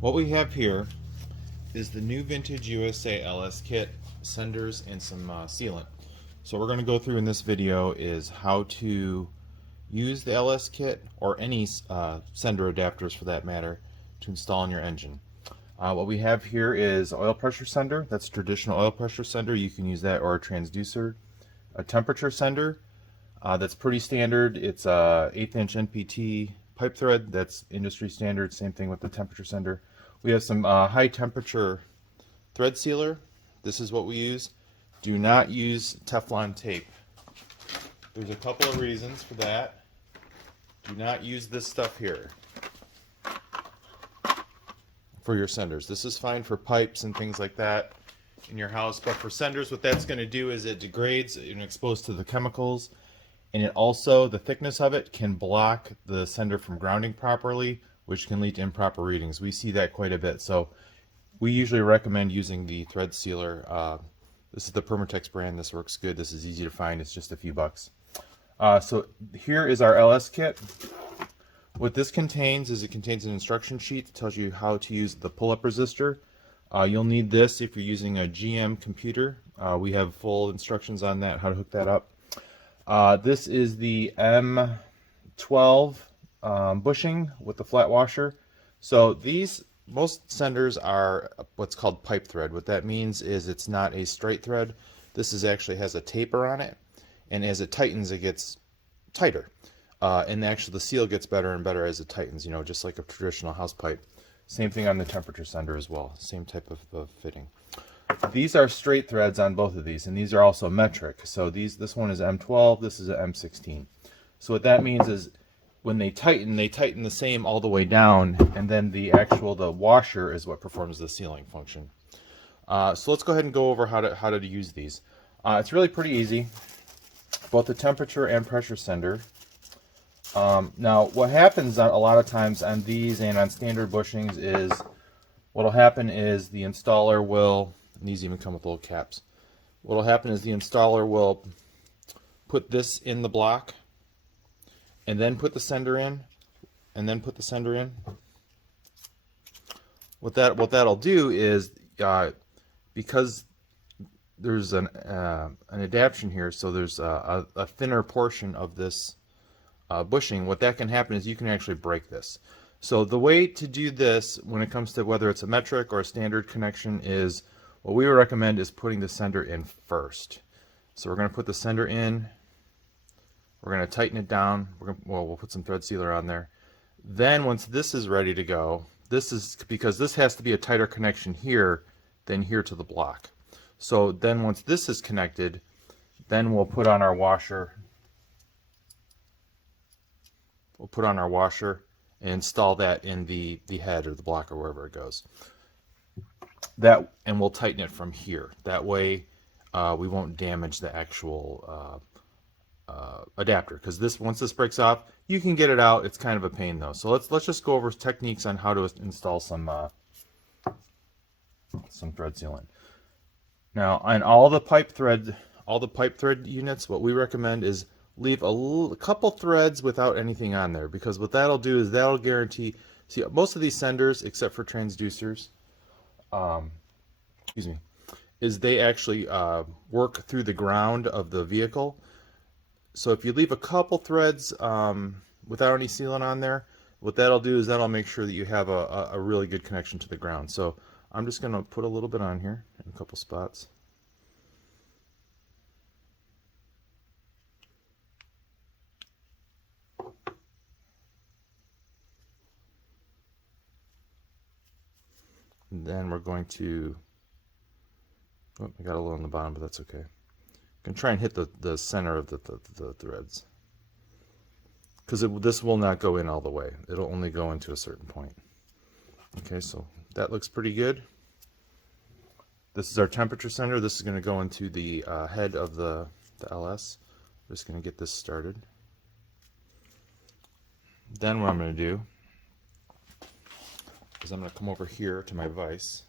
What we have here is the new Vintage USA LS kit, senders, and some sealant. So what we're going to go through in this video is how to use the LS kit, or any sender adapters for that matter, to install in your engine. What we have here is oil pressure sender. That's a traditional oil pressure sender. You can use that or a transducer. A temperature sender. That's pretty standard. It's a 1/8 inch NPT pipe thread. That's industry standard. Same thing with the temperature sender. We have some high temperature thread sealer. This is what we use. Do not use Teflon tape. There's a couple of reasons for that. Do not use this stuff here for your senders. This is fine for pipes and things like that in your house, but for senders, what that's going to do is it degrades and exposed to the chemicals, and it also, the thickness of it can block the sender from grounding properly, which can lead to improper readings. We see that quite a bit, so we usually recommend using the thread sealer. This is the Permatex brand. This works good. This is easy to find. It's just a few bucks. So here is our LS kit. What this contains is it contains an instruction sheet that tells you how to use the pull-up resistor. You'll need this if you're using a GM computer. We have full instructions on that, how to hook that up. This is the M12 bushing with the flat washer. So most senders are what's called pipe thread. What that means is it's not a straight thread. This actually has a taper on it, and as it tightens, it gets tighter. And actually the seal gets better and better as it tightens, you know, just like a traditional house pipe. Same thing on the temperature sender as well, same type of fitting. These are straight threads on both of these, and these are also metric. So this one is M12, this is an M16. So what that means is when they tighten the same all the way down, and then the washer is what performs the sealing function. So let's go ahead and go over how to use these. It's really pretty easy. Both the temperature and pressure sender. Now what happens a lot of times on these and on standard bushings is what'll happen is the installer will, and these even come with little caps, what'll happen is the installer will put this in the block and then put the sender in and then put the sender in. What that'll do is because there's an adaptation here, so there's a thinner portion of this bushing, what that can happen is you can actually break this. So the way to do this when it comes to whether it's a metric or a standard connection is, what we would recommend is putting the sender in first. So we're going to put the sender in, we're going to tighten it down, we'll put some thread sealer on there. Then once this is ready to go, this is because this has to be a tighter connection here than here to the block. So then once this is connected, then we'll put on our washer. We'll put on our washer and install that in the head or the block or wherever it goes. And we'll tighten it from here. That way we won't damage the actual adapter, because once this breaks off, you can get it out. It's kind of a pain though. So let's just go over techniques on how to install some thread sealant. Now on all the pipe thread units, what we recommend is leave a couple threads without anything on there, because what that'll do is that'll guarantee, see, most of these senders except for transducers, is they actually work through the ground of the vehicle. So if you leave a couple threads without any sealant on there, what that'll do is that'll make sure that you have a really good connection to the ground. So I'm just going to put a little bit on here in a couple spots. And then we're going to, oh, I got a little on the bottom, but that's okay. I'm going to try and hit the center of the threads, because this will not go in all the way. It'll only go into a certain point. Okay, so that looks pretty good. This is our temperature sender. This is going to go into the head of the LS. I'm just going to get this started. Then what I'm going to do is I'm going to come over here to my vise.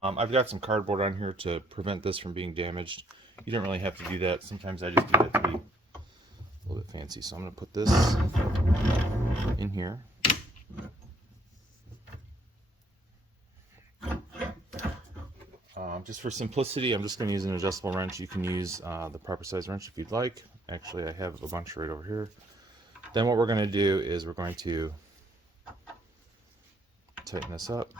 I've got some cardboard on here to prevent this from being damaged. You don't really have to do that. Sometimes I just do that to be a little bit fancy. So I'm going to put this in here. Just for simplicity, I'm just going to use an adjustable wrench. You can use the proper size wrench if you'd like. Actually, I have a bunch right over here. Then what we're going to do is we're going to tighten this up.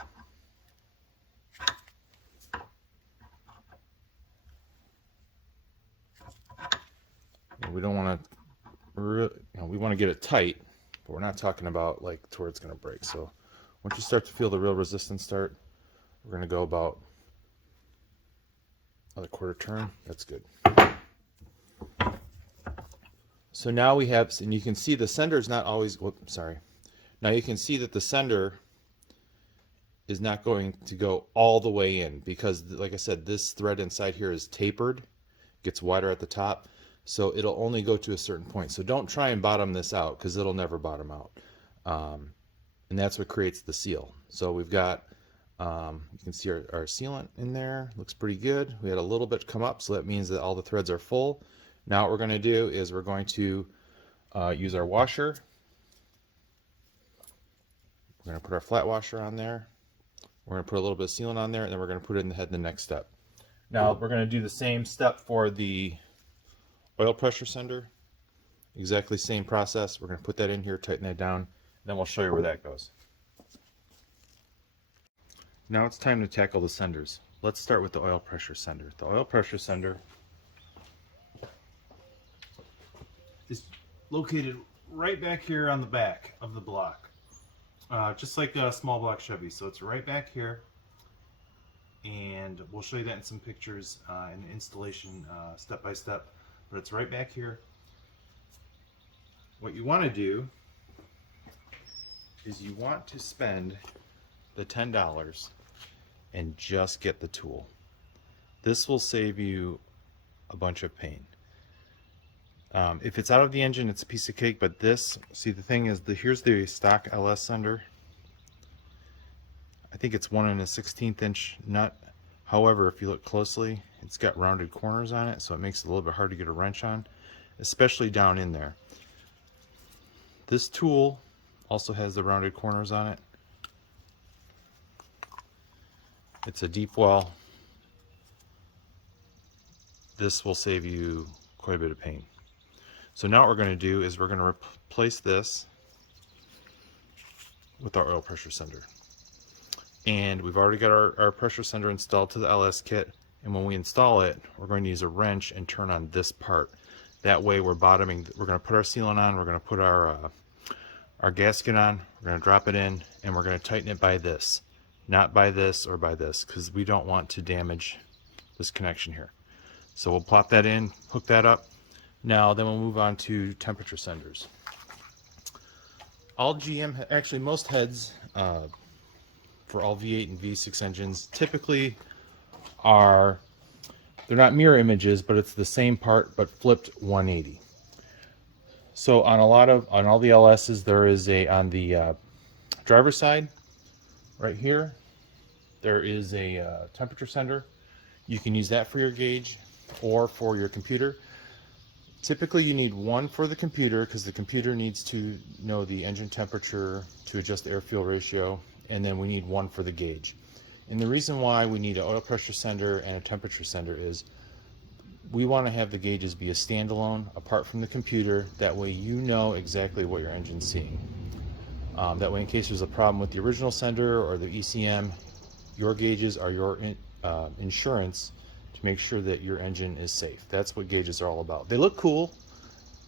And we don't want to, we want to get it tight, but we're not talking about like to where it's going to break. So once you start to feel the real resistance start, we're going to go about a quarter turn. That's good. So now we have, and you can see the sender is not always, whoops, sorry. Now you can see that the sender is not going to go all the way in because, like I said, this thread inside here is tapered, gets wider at the top, so it'll only go to a certain point. So don't try and bottom this out because it'll never bottom out. And that's what creates the seal. So we've got, you can see our sealant in there, looks pretty good. We had a little bit come up, so that means that all the threads are full. Now what we're going to do is we're going to use our washer. We're going to put our flat washer on there. We're going to put a little bit of sealant on there, and then we're going to put it in the head in the next step. Now we're going to do the same step for the oil pressure sender. Exactly same process. We're going to put that in here, tighten that down, and then we'll show you where that goes. Now it's time to tackle the senders. Let's start with the oil pressure sender. The oil pressure sender is located right back here on the back of the block, just like a small block Chevy. So it's right back here, and we'll show you that in some pictures in the installation step by step, but it's right back here. What you want to do is you want to spend the $10 and just get the tool. This will save you a bunch of pain. If it's out of the engine, it's a piece of cake, but this, see, the thing is, here's the stock LS sender. I think it's 1 1/16 inch nut. However, if you look closely, it's got rounded corners on it, so it makes it a little bit hard to get a wrench on, especially down in there. This tool also has the rounded corners on it. It's a deep well. This will save you quite a bit of pain. So now what we're going to do is we're going to replace this with our oil pressure sender. And we've already got our pressure sender installed to the LS kit, and when we install it, we're going to use a wrench and turn on this part. That way we're bottoming, we're going to put our sealant on, we're going to put our gasket on, we're going to drop it in, and we're going to tighten it by this. Not by this or by this, because we don't want to damage this connection here. So we'll plop that in, hook that up. Now then we'll move on to temperature senders. All GM, actually most heads for all V8 and V6 engines typically are, they're not mirror images, but it's the same part but flipped 180. So on all the LSs, there is on the driver's side right here, there is a temperature sender. You can use that for your gauge or for your computer. Typically you need one for the computer because the computer needs to know the engine temperature to adjust the air-fuel ratio, and then we need one for the gauge. And the reason why we need an oil pressure sender and a temperature sender is we want to have the gauges be a standalone apart from the computer. That way you know exactly what your engine's seeing. That way, in case there's a problem with the original sender or the ECM, your gauges are your insurance to make sure that your engine is safe. That's what gauges are all about. They look cool,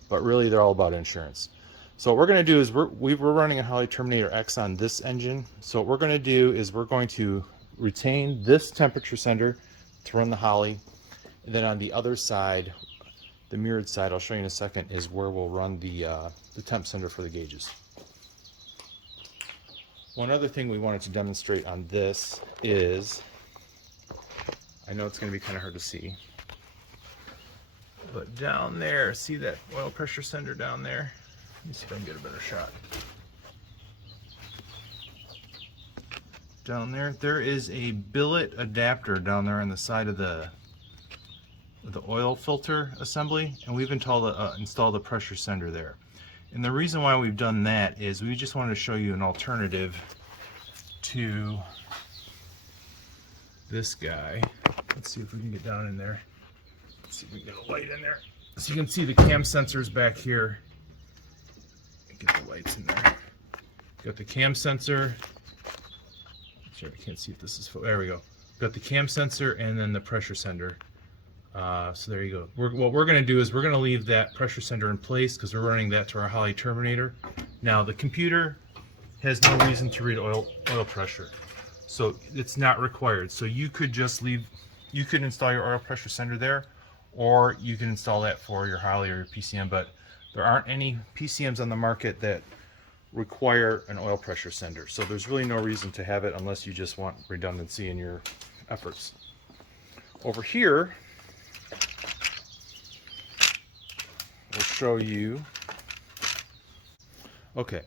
but really they're all about insurance. So what we're going to do is we're running a Holley Terminator X on this engine. So what we're going to do is we're going to retain this temperature sender to run the Holley. And then on the other side, the mirrored side, I'll show you in a second, is where we'll run the temp sender for the gauges. One other thing we wanted to demonstrate on this is, I know it's going to be kind of hard to see, but down there, see that oil pressure sender down there? Let me see if I can get a better shot. Down there, there is a billet adapter down there on the side of the oil filter assembly, and we've installed a pressure sender there. And the reason why we've done that is we just wanted to show you an alternative to this guy. Let's see if we can get down in there. Let's see if we can get a light in there. So you can see the cam sensors back here. Get the lights in there. Got the cam sensor. Sorry, I can't see if this is. There we go. Got the cam sensor and then the pressure sender. So there you go. What we're going to do is we're going to leave that pressure sender in place because we're running that to our Holley Terminator. Now the computer has no reason to read oil pressure, so it's not required. So you could just leave. You could install your oil pressure sender there, or you can install that for your Holley or your PCM. But there aren't any PCMs on the market that require an oil pressure sender. So there's really no reason to have it unless you just want redundancy in your efforts. Over here, we'll show you. Okay,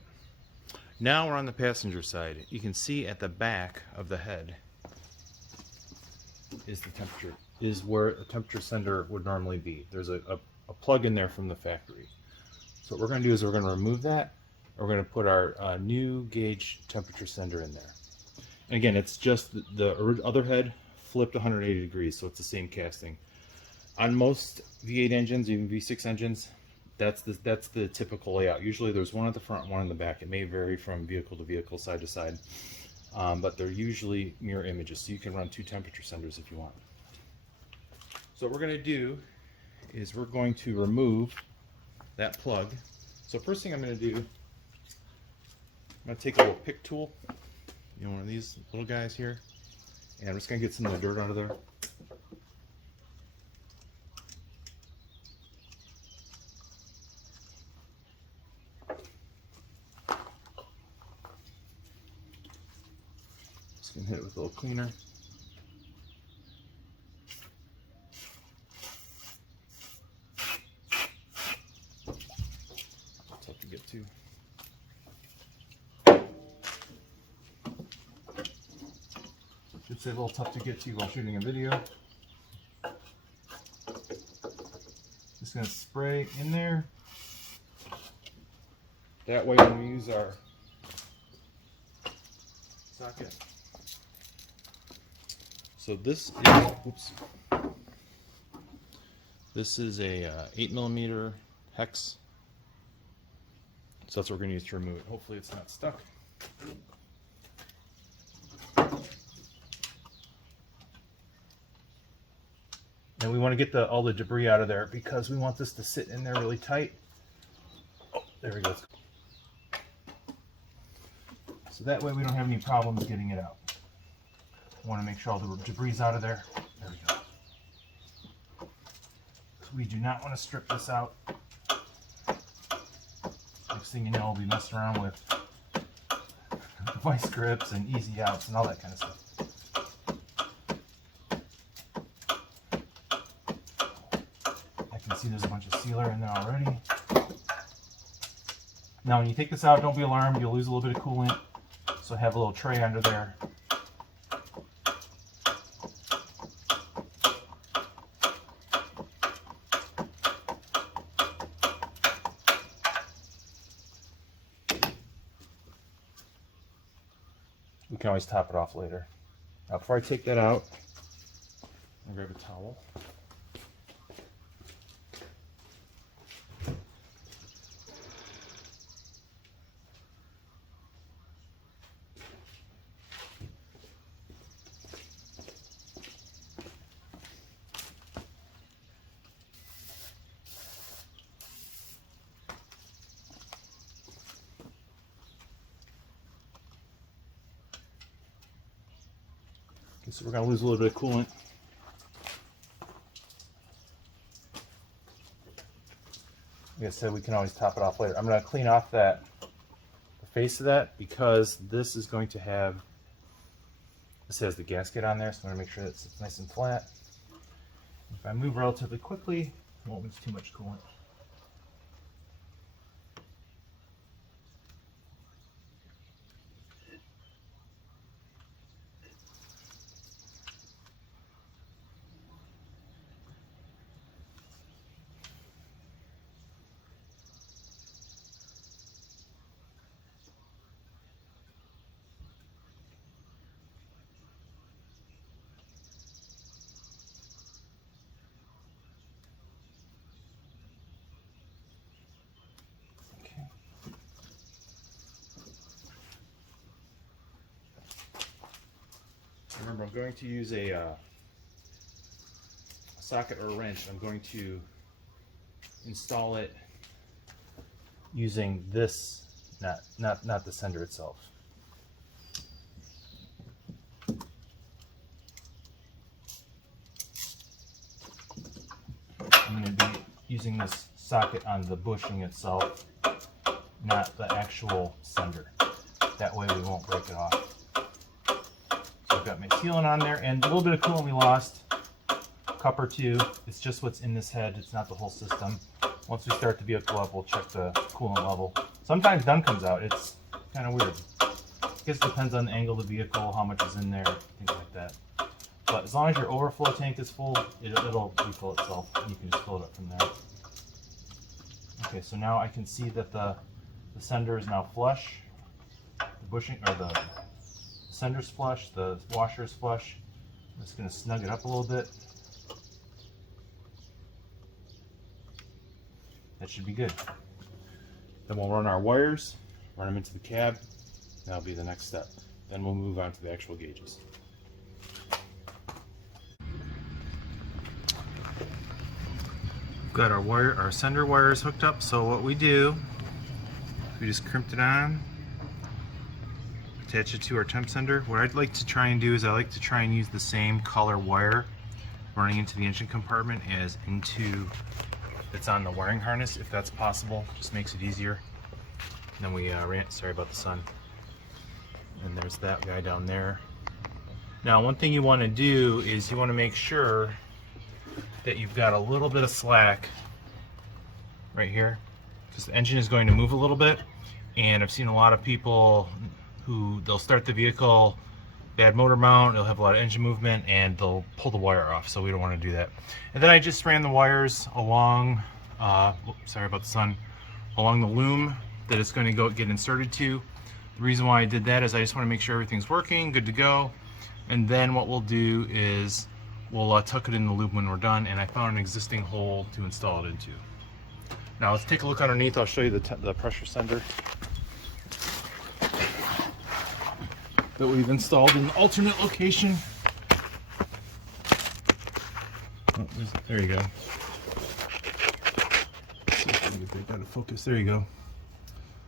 now we're on the passenger side. You can see at the back of the head is the temperature, is where a temperature sender would normally be. There's a plug in there from the factory. So what we're going to do is we're going to remove that. We're going to put our new gauge temperature sender in there. And again, it's just the other head flipped 180 degrees, so it's the same casting. On most V8 engines, even V6 engines, that's the typical layout. Usually there's one at the front, one in the back. It may vary from vehicle to vehicle, side to side, but they're usually mirror images, so you can run 2 temperature senders if you want. So what we're going to do is we're going to remove that plug. So first thing I'm going to do, I'm going to take a little pick tool, you know, one of these little guys here, and I'm just going to get some of the dirt out of there. Just going to hit it with a little cleaner. Tough to get to. Should say a little tough to get to while shooting a video. Just going to spray in there. That way when we use our socket. So this is, oops. This is a 8mm hex. So that's what we're going to use to remove it. Hopefully it's not stuck. And we want to get all the debris out of there because we want this to sit in there really tight. Oh, there we go. So that way we don't have any problems getting it out. I want to make sure all the debris is out of there. There we go. So we do not want to strip this out. Next thing you know, we'll be messing around with vice grips and easy outs and all that kind of stuff. See, there's a bunch of sealer in there already. Now when you take this out, don't be alarmed, you'll lose a little bit of coolant, so have a little tray under there. We can always top it off later. Now before I take that out, I'll grab a towel. So we're going to lose a little bit of coolant. Like I said, we can always top it off later. I'm going to clean off the face of that because this is going to have, this has the gasket on there, so I'm going to make sure that it's nice and flat. If I move relatively quickly, it won't lose too much coolant. remember, I'm going to use a socket or a wrench. I'm going to install it using this, not the sender itself. I'm going to be using this socket on the bushing itself, not the actual sender. That way we won't break it off. So I've got my sealant on there, and a little bit of coolant we lost, a cup or two. It's just what's in this head, it's not the whole system. Once we start the vehicle up, we'll check the coolant level. Sometimes none comes out, it's kind of weird. I guess it depends on the angle of the vehicle, how much is in there, things like that. But as long as your overflow tank is full, it'll refill itself, and you can just fill it up from there. Okay, so now I can see that the sender is now flush. The bushing, or the sender's flush, the washer is flush. I'm just going to snug it up a little bit. That should be good. Then we'll run our wires, run them into the cab. That'll be the next step. Then we'll move on to the actual gauges. Got our sender wires hooked up. So what we do, we just crimped it on, attach it to our temp sender. What I'd like to try and do is I like to try and use the same color wire running into the engine compartment as into it's on the wiring harness, if that's possible. Just makes it easier. And then we ran, sorry about the sun. And there's that guy down there. Now one thing you want to do is you want to make sure that you've got a little bit of slack right here, because the engine is going to move a little bit, and I've seen a lot of people who they'll start the vehicle, bad motor mount, they'll have a lot of engine movement, and they'll pull the wire off, so we don't want to do that. And then I just ran the wires along, sorry about the sun, along the loom that it's going to get inserted to. The reason why I did that is I just want to make sure everything's working, good to go, and then what we'll do is we'll tuck it in the loop when we're done, and I found an existing hole to install it into. Now let's take a look underneath. I'll show you the pressure sender that we've installed in an alternate location. Oh, there you go. See if I can get that out of focus. There you go.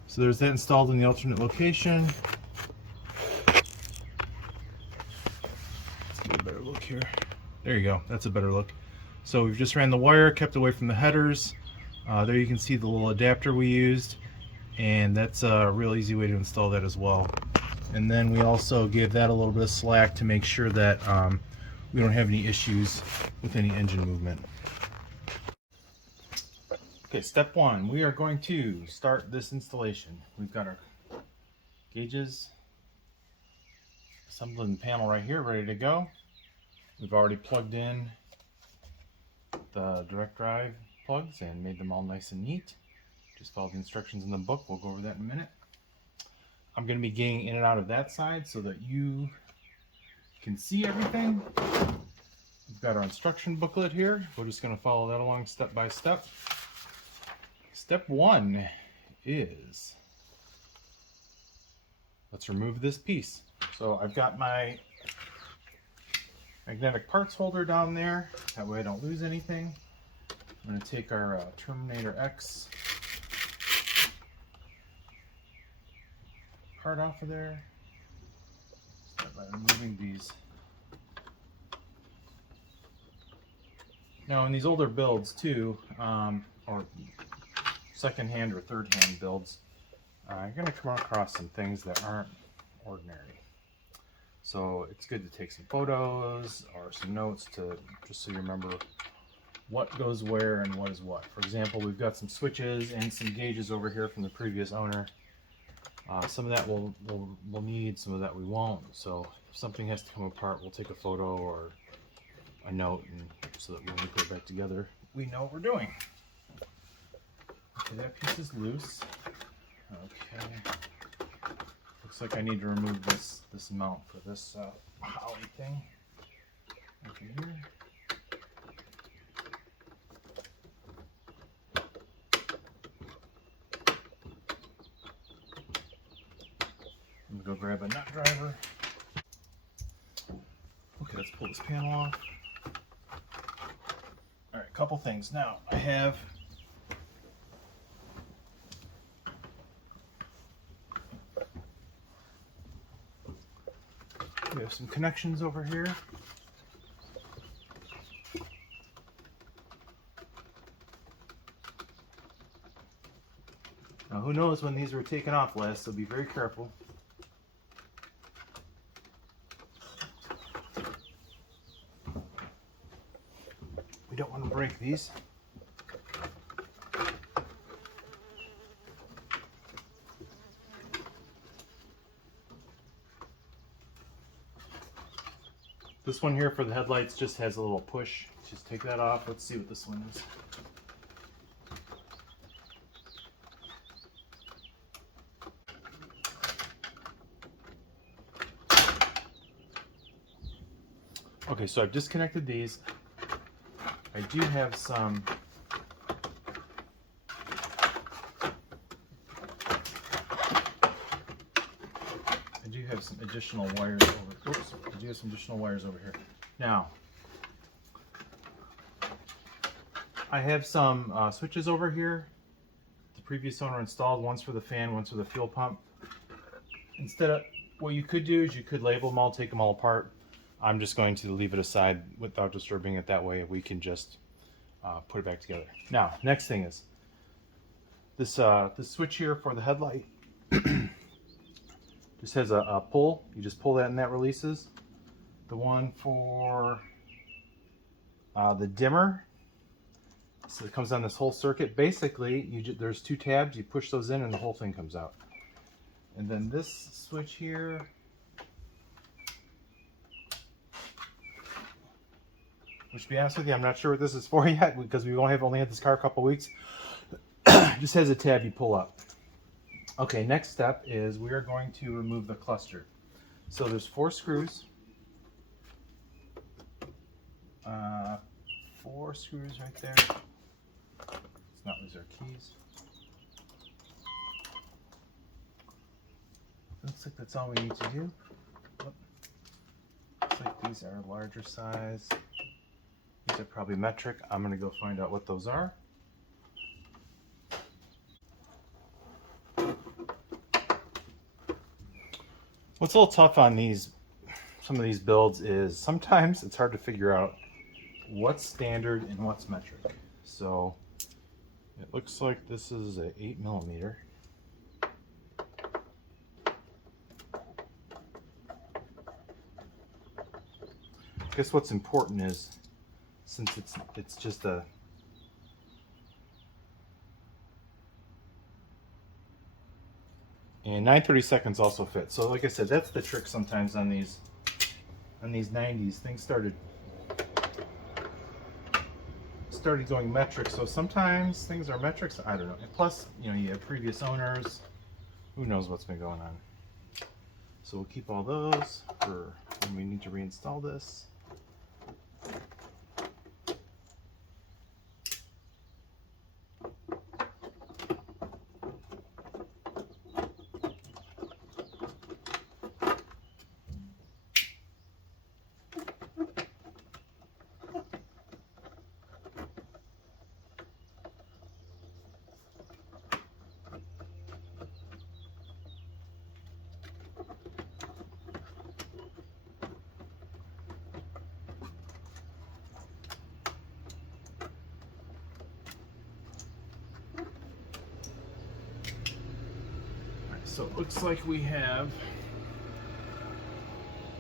So there's that installed in the alternate location. Let's get a better look here. There you go, that's a better look. So we've just ran the wire, kept away from the headers. There you can see the little adapter we used, and that's a real easy way to install that as well. And then we also gave that a little bit of slack to make sure that we don't have any issues with any engine movement. Okay, step one, we are going to start this installation. We've got our gauges assembled in the panel right here, ready to go. We've already plugged in the direct drive plugs and made them all nice and neat. Just follow the instructions in the book. We'll go over that in a minute. I'm going to be getting in and out of that side so that you can see everything. We've got our instruction booklet here. We're just going to follow that along step by step. Step one is, let's remove this piece. So I've got my magnetic parts holder down there, that way I don't lose anything. I'm going to take our Terminator X part off of there. Start by removing these. Now in these older builds too, or second-hand or third-hand builds, you're going to come across some things that aren't ordinary. So it's good to take some photos or some notes to just so you remember what goes where and what is what. For example, we've got some switches and some gauges over here from the previous owner. Some of that we'll need, some of that we won't. So if something has to come apart, we'll take a photo or a note, and so that when we put it back together, we know what we're doing. Okay, that piece is loose. Okay. Looks like I need to remove this mount for this Holly thing. Okay, here. I'm gonna go grab a nut driver. let's pull this panel off. All right, a couple things. Now I have some connections over here. Now who knows when these were taken off last, so be very careful. We don't want to break these. This one here for the headlights just has a little push. Just take that off. Let's see what this one is. Okay, so I've disconnected these. I do have some additional wires over. Oops, I do have some additional wires over here. Now, I have some switches over here. The previous owner installed. One's for the fan, one's for the fuel pump. Instead of, what you could do is you could label them all, take them all apart. I'm just going to leave it aside without disturbing it. That way we can just put it back together. Now, next thing is this switch here for the headlight. Just has a pull. You just pull that and that releases. The one for the dimmer, so it comes on this whole circuit. Basically, there's two tabs. You push those in and the whole thing comes out. And then this switch here, which to be honest with you, I'm not sure what this is for yet because we only had this car a couple weeks. Just has a tab you pull up. Okay, next step is we are going to remove the cluster. So there's 4 screws. 4 screws right there. Let's not lose our keys. Looks like that's all we need to do. Looks like these are larger size. These are probably metric. I'm going to go find out what those are. What's a little tough on some of these builds is sometimes it's hard to figure out what's standard and what's metric. So it looks like this is a 8mm. I guess what's important is, since it's just a and 9/32 also fit. So like I said, that's the trick sometimes on these 90s. Things started going metric, so sometimes things are metrics. I don't know. And plus, you know, you have previous owners. Who knows what's been going on? So we'll keep all those for when we need to reinstall this. So it looks like we have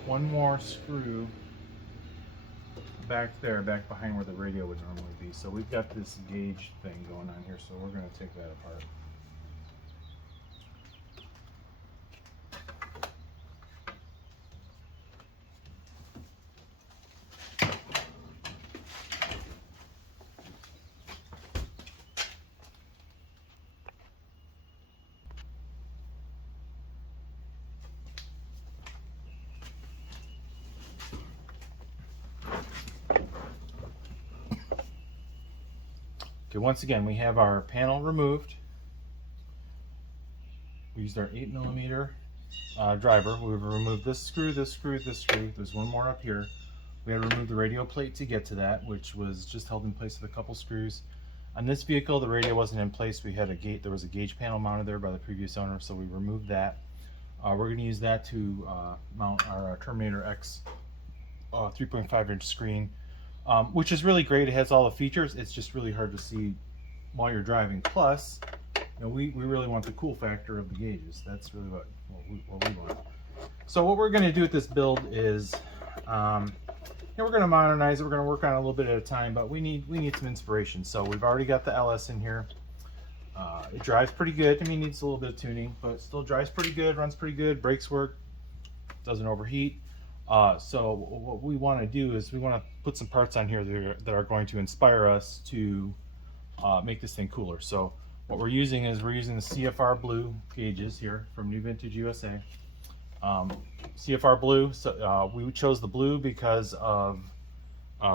one more screw back there, back behind where the radio would normally be. So we've got this gauge thing going on here, so we're going to take that apart. Okay, once again, we have our panel removed. We used our 8mm driver. We've removed this screw, this screw, this screw. There's one more up here. We had to remove the radio plate to get to that, which was just held in place with a couple screws. On this vehicle, the radio wasn't in place. We had a gate. There was a gauge panel mounted there by the previous owner, so we removed that. We're going to use that to mount our Terminator X 3.5-inch screen, which is really great. It has all the features. It's just really hard to see while you're driving. Plus, we really want the cool factor of the gauges. That's really what we want. So what we're going to do with this build is we're going to modernize it. We're going to work on it a little bit at a time, but we need some inspiration. So we've already got the LS in here. It drives pretty good. I mean, it needs a little bit of tuning, but still drives pretty good, runs pretty good, brakes work, doesn't overheat. So what we want to do is we want to put some parts on here that are going to inspire us to make this thing cooler. So what we're using the CFR blue gauges here from New Vintage USA. CFR blue, so we chose the blue because of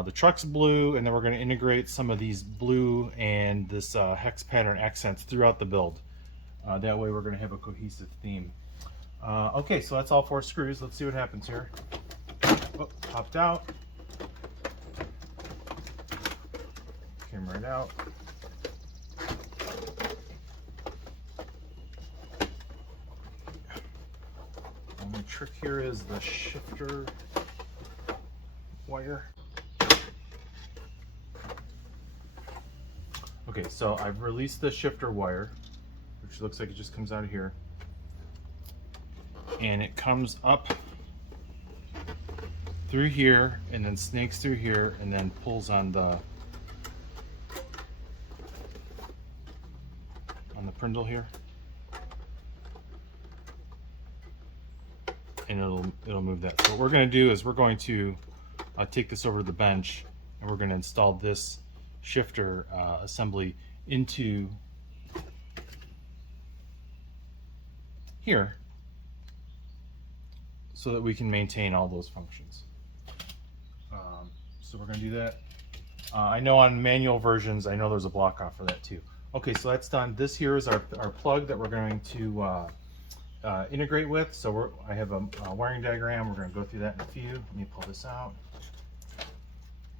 the truck's blue, and then we're going to integrate some of these blue and this hex pattern accents throughout the build. That way we're going to have a cohesive theme. Okay, so that's all 4 screws. Let's see what happens here. Oh, popped out. Came right out. The trick here is the shifter wire. Okay, so I've released the shifter wire, which looks like it just comes out of here, and it comes up through here and then snakes through here and then pulls on the prindle here, and it'll move that. So what we're going to do is we're going to take this over to the bench, and we're going to install this shifter assembly into here so that we can maintain all those functions. So we're going to do that. I know on manual versions, I know there's a block off for that too. Okay, so that's done. This here is our plug that we're going to integrate with. So I have a wiring diagram. We're going to go through that in a few. Let me pull this out.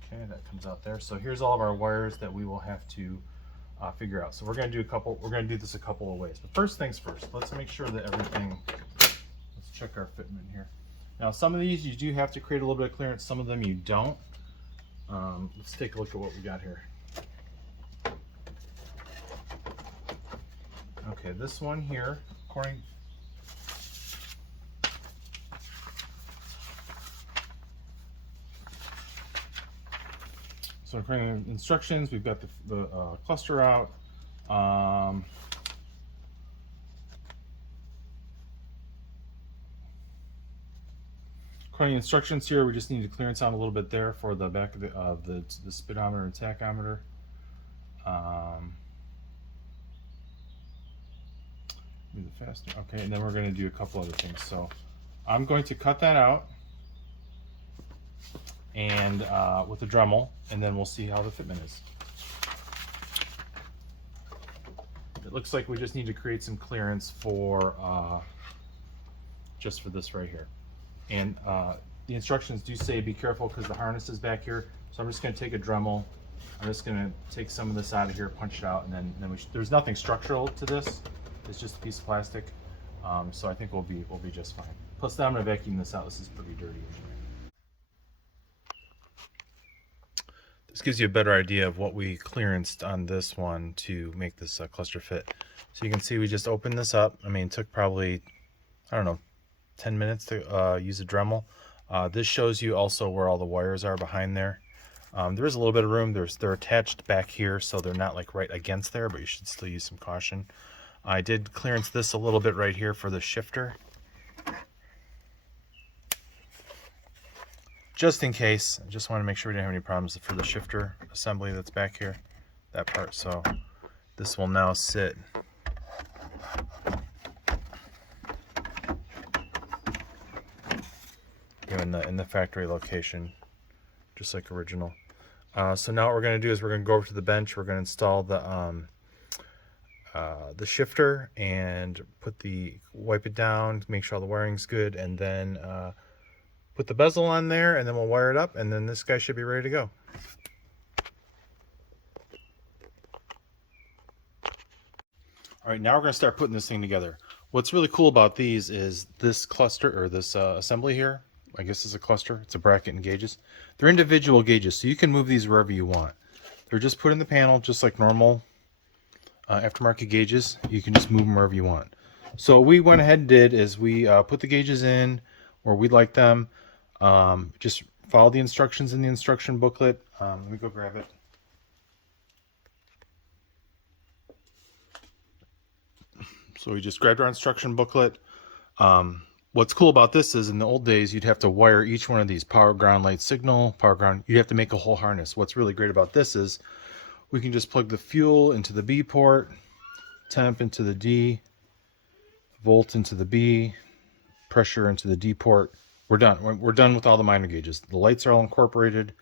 Okay, that comes out there. So here's all of our wires that we will have to figure out. So we're going to do this a couple of ways. But first things first, let's make sure that everything, let's check our fitment here. Now some of these you do have to create a little bit of clearance, some of them you don't. Let's take a look at what we got here. Okay, this one here, according to the instructions, we've got the cluster out. According to instructions here, we just need to clearance out a little bit there for the back of the speedometer and tachometer. Do the faster. Okay, and then we're going to do a couple other things. So I'm going to cut that out and with a Dremel, and then we'll see how the fitment is. It looks like we just need to create some clearance for just for this right here. And the instructions do say be careful because the harness is back here. So I'm just going to take a Dremel. I'm just going to take some of this out of here, punch it out, and then there's nothing structural to this. It's just a piece of plastic. So I think we'll be just fine. Plus, now I'm going to vacuum this out. This is pretty dirty anyway. This gives you a better idea of what we clearanced on this one to make this cluster fit. So you can see we just opened this up. I mean, it took probably, I don't know, 10 minutes to use a Dremel. This shows you also where all the wires are behind there. There is a little bit of room. They're attached back here, so they're not like right against there, but you should still use some caution. I did clearance this a little bit right here for the shifter, just in case. I just want to make sure we don't have any problems for the shifter assembly that's back here, that part. So this will now sit in the factory location, just like original. So now what we're going to do is we're going to go over to the bench. We're going to install the shifter and wipe it down, make sure all the wiring's good, and then put the bezel on there, and then we'll wire it up, and then this guy should be ready to go. All right, now we're going to start putting this thing together. What's really cool about these is this cluster, or this assembly here, I guess it's a cluster, it's a bracket and gauges. They're individual gauges, so you can move these wherever you want. They're just put in the panel, just like normal aftermarket gauges. You can just move them wherever you want. So what we went ahead and did is we put the gauges in where we like them. Just follow the instructions in the instruction booklet. Let me go grab it. So we just grabbed our instruction booklet. What's cool about this is in the old days, you'd have to wire each one of these: power, ground, light, signal, power, ground. You'd have to make a whole harness. What's really great about this is we can just plug the fuel into the B port, temp into the D, volt into the B, pressure into the D port. We're done. We're done with all the minor gauges. The lights are all incorporated.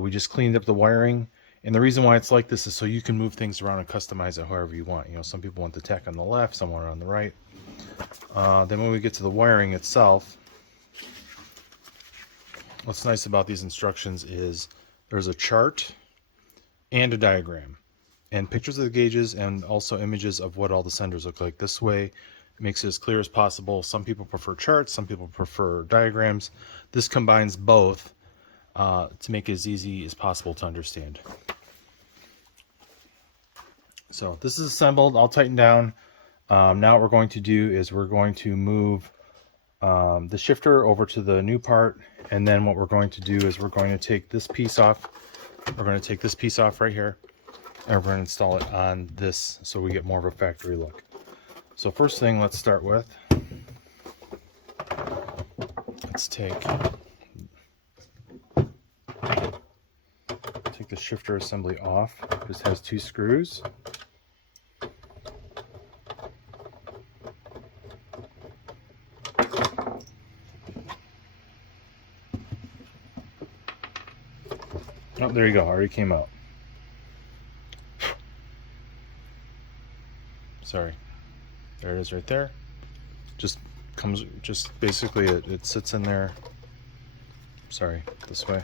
We just cleaned up the wiring. And the reason why it's like this is so you can move things around and customize it however you want. You know, some people want the tach on the left, some want it on the right. Then when we get to the wiring itself, what's nice about these instructions is there's a chart and a diagram and pictures of the gauges and also images of what all the senders look like. This way it makes it as clear as possible. Some people prefer charts, some people prefer diagrams. This combines both to make it as easy as possible to understand. So this is assembled, all tightened down. Now what we're going to do is we're going to move the shifter over to the new part, and then what we're going to do is we're going to take this piece off. We're going to take this piece off right here, and we're going to install it on this so we get more of a factory look. So first thing, let's start with, let's take the shifter assembly off. This has 2 screws. Oh, there you go, already came out. Sorry. There it is right there. Just basically it sits in there. Sorry, this way.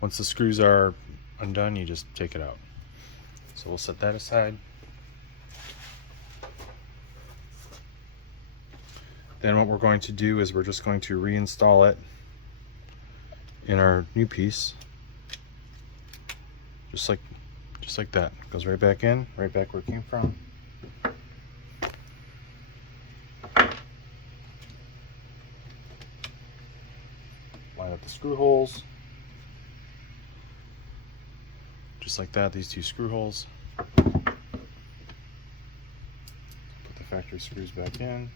Once the screws are undone, you just take it out. So we'll set that aside. Then what we're going to do is we're just going to reinstall it in our new piece. Just like that. Goes right back in, right back where it came from. Line up the screw holes. Just like that, these 2 screw holes. Put the factory screws back in.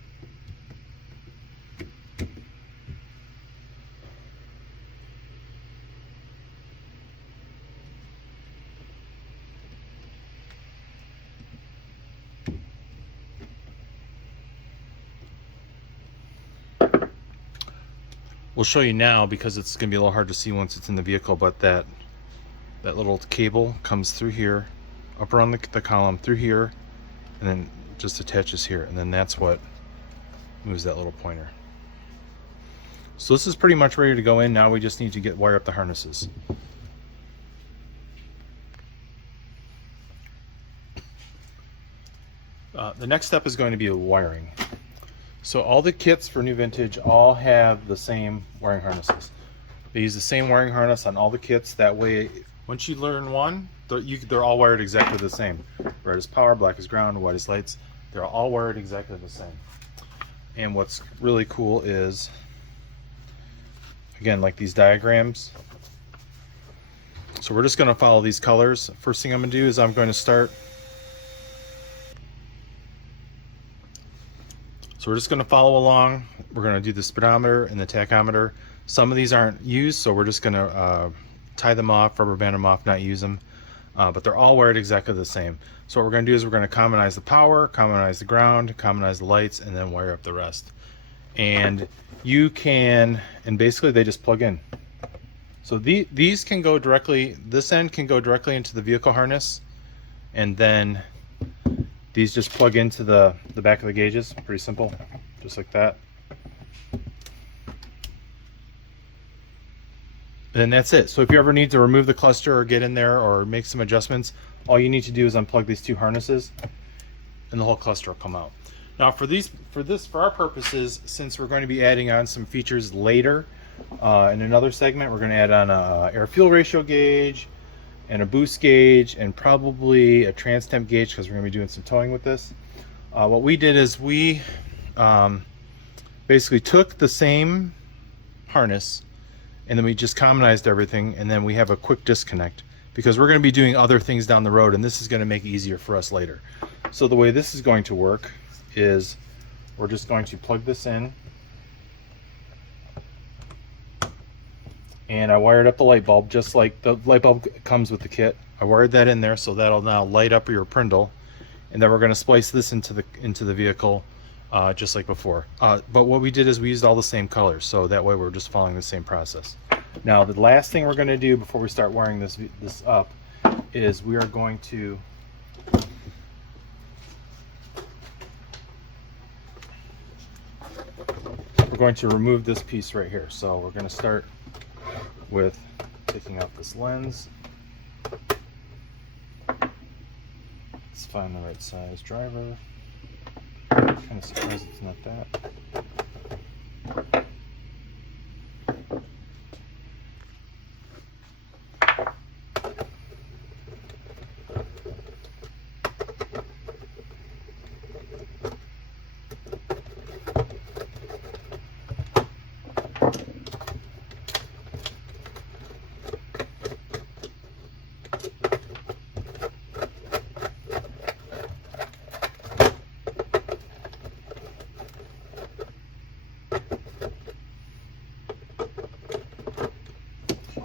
We'll show you now because it's going to be a little hard to see once it's in the vehicle, but that little cable comes through here, up around the column, through here, and then just attaches here, and then that's what moves that little pointer. So this is pretty much ready to go in. Now we just need to wire up the harnesses. The next step is going to be wiring. So all the kits for New Vintage all have the same wiring harnesses. They use the same wiring harness on all the kits. That way, once you learn one, they're all wired exactly the same. Red is power, black is ground, white is lights. They're all wired exactly the same. And what's really cool is, again, like these diagrams. So we're just going to follow these colors. First thing I'm going to do is I'm going to start. So we're just going to follow along. We're going to do the speedometer and the tachometer. Some of these aren't used, so we're just going to tie them off, rubber band them off, not use them. But they're all wired exactly the same. So what we're going to do is we're going to commonize the power, commonize the ground, commonize the lights, and then wire up the rest. And you can, and basically they just plug in. So these can go directly, this end can go directly into the vehicle harness, and then these just plug into the back of the gauges. Pretty simple, just like that. then that's it. So if you ever need to remove the cluster or get in there or make some adjustments, all you need to do is unplug these two harnesses and the whole cluster will come out. Now for our purposes, since we're going to be adding on some features later in another segment, we're going to add on a air fuel ratio gauge and a boost gauge and probably a trans temp gauge, because we're going to be doing some towing with this. What we did is we basically took the same harness and then we just commonized everything, and then we have a quick disconnect because we're going to be doing other things down the road, and this is going to make it easier for us later. So the way this is going to work is we're just going to plug this in, and I wired up the light bulb just like the light bulb comes with the kit. I wired that in there, so that'll now light up your prindle, and then we're going to splice this into the vehicle just like before. But what we did is we used all the same colors, so that way we're just following the same process. Now the last thing we're going to do before we start wiring this up is we are going to remove this piece right here. So we're going to start with taking out this lens. Let's find the right size driver. Kind of surprised it's not that.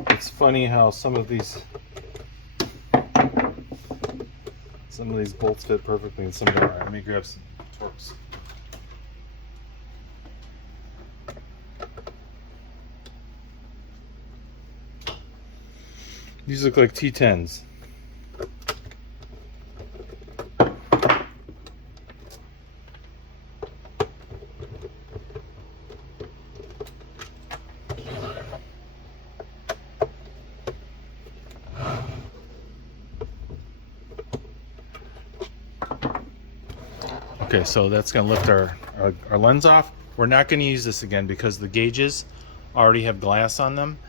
It's funny how some of these bolts fit perfectly and some don't. Let me grab some Torx. These look like T10s. Okay, so that's going to lift our lens off. We're not going to use this again because the gauges already have glass on them,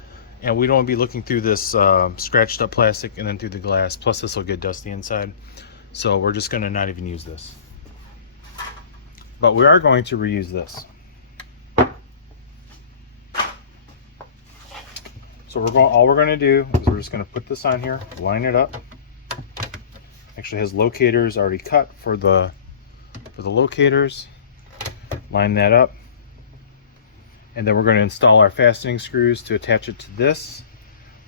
and we don't want to be looking through this scratched up plastic and then through the glass. Plus this will get dusty inside, so we're just going to not even use this. But we are going to reuse this. So all we're going to do is we're just going to put this on here, line it up. Actually has locators already cut for the locators. Line that up, and then we're going to install our fastening screws to attach it to this.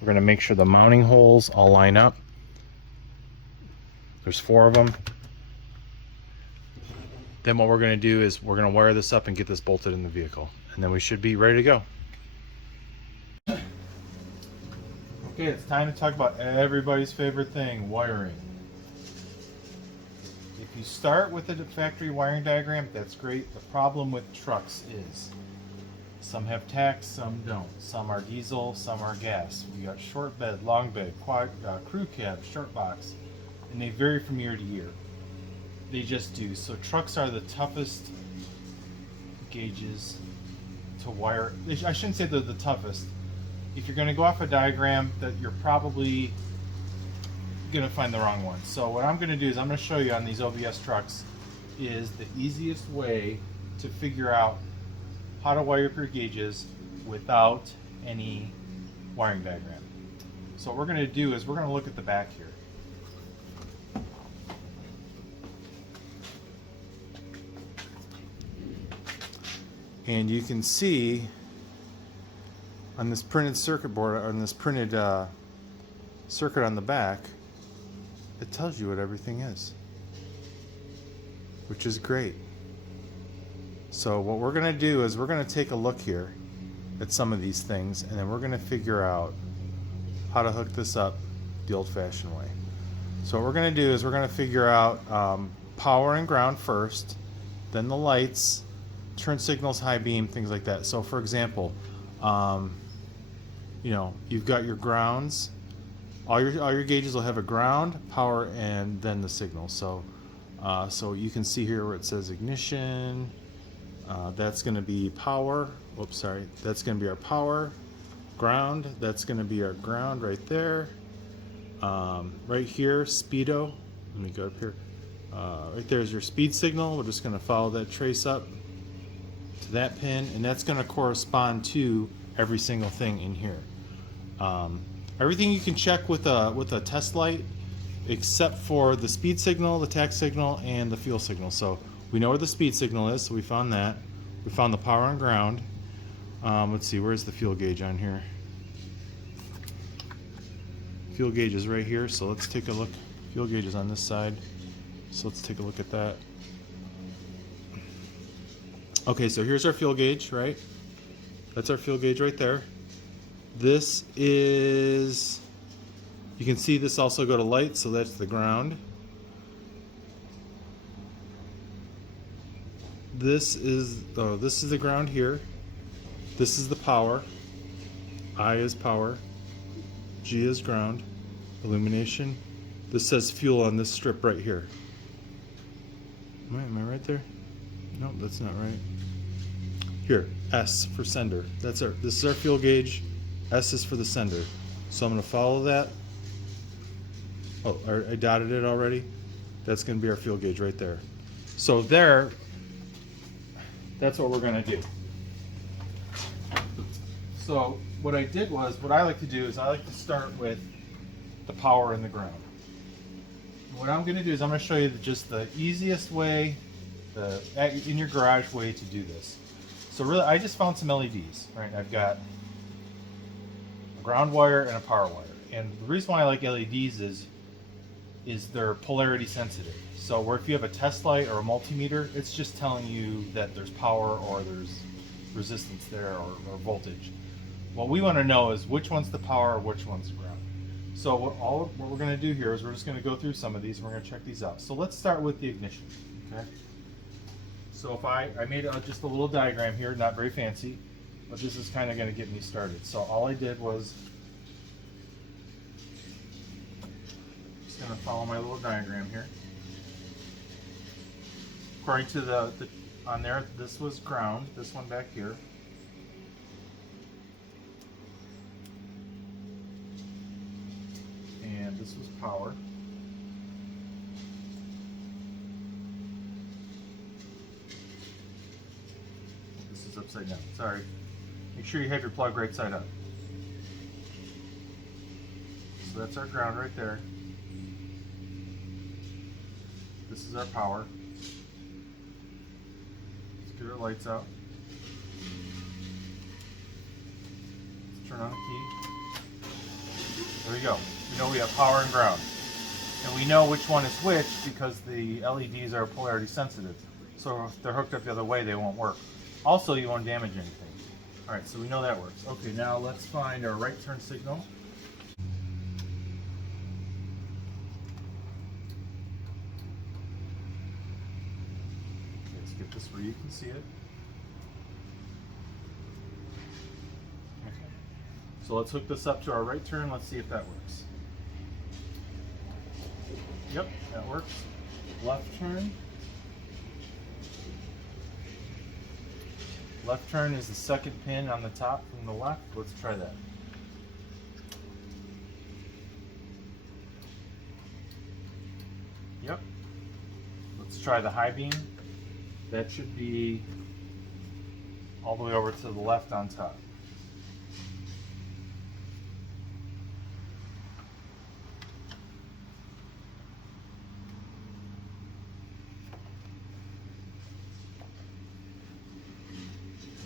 We're going to make sure the mounting holes all line up. There's 4 of them. Then what we're going to do is we're going to wire this up and get this bolted in the vehicle, and then we should be ready to go. Okay, it's time to talk about everybody's favorite thing, wiring. If you start with the factory wiring diagram, that's great. The problem with trucks is some have tacks, some don't. Some are diesel, some are gas. You got short bed, long bed, crew cab, short box, and they vary from year to year. They just do. So trucks are the toughest gauges to wire. I shouldn't say they're the toughest. If you're going to go off a diagram, that you're probably going to find the wrong one. So what I'm going to do is I'm going to show you on these OBS trucks is the easiest way to figure out how to wire up your gauges without any wiring diagram. So what we're going to do is we're going to look at the back here. And you can see on this printed circuit board, on this printed circuit on the back, it tells you what everything is, which is great. So what we're going to do is we're going to take a look here at some of these things, and then we're going to figure out how to hook this up the old-fashioned way. So what we're going to do is we're going to figure out power and ground first, then the lights, turn signals, high beam, things like that. So for example, you know, you've got your grounds. All your gauges will have a ground, power, and then the signal. So so you can see here where it says ignition. That's going to be power. Oops, sorry. That's going to be our power. Ground. That's going to be our ground right there. Right here, speedo. Let me go up here. Right there's your speed signal. We're just going to follow that trace up to that pin, and that's going to correspond to every single thing in here. Everything you can check with a test light, except for the speed signal, the tach signal, and the fuel signal. So we know where the speed signal is, so we found that. We found the power and ground. Let's see, where's the fuel gauge on here? Fuel gauge is right here, so let's take a look. Fuel gauge is on this side, so let's take a look at that. Okay, so here's our fuel gauge, right? That's our fuel gauge right there. This is, you can see this also go to light, so that's the ground. This is the ground here. This is the power. I is power. G is ground. Illumination. This says fuel on this strip right here. Am I right there? No, that's not right. Here, S for sender. This is our fuel gauge. S is for the sender. So I'm going to follow that. Oh, I dotted it already. That's going to be our fuel gauge right there. So there, that's what we're going to do. So what I did was, what I like to do is I like to start with the power and the ground. What I'm going to do is I'm going to show you just the easiest way, in your garage way to do this. So really, I just found some LEDs, right? I've got a ground wire and a power wire. And the reason why I like LEDs is they're polarity sensitive. So where if you have a test light or a multimeter, it's just telling you that there's power or there's resistance there or voltage. What we want to know is which one's the power or which one's the ground. So what we're going to do here is we're just going to go through some of these and we're going to check these out. So let's start with the ignition. Okay. So if I made just a little diagram here, not very fancy, but this is kind of going to get me started. So all I did was just going to follow my little diagram here. According to on there, this was ground, this one back here. And this was power. This is upside down, sorry. Make sure you have your plug right side up. So that's our ground right there. This is our power. Let's get our lights out. Let's turn on the key. There we go. We know we have power and ground. And we know which one is which because the LEDs are polarity sensitive. So if they're hooked up the other way, they won't work. Also, you won't damage anything. Alright, so we know that works. Okay, now let's find our right turn signal. Let's get this where you can see it. Okay. So let's hook this up to our right turn. Let's see if that works. Yep, that works. Left turn. Left turn is the second pin on the top from the left. Let's try that. Yep. Let's try the high beam. That should be all the way over to the left on top.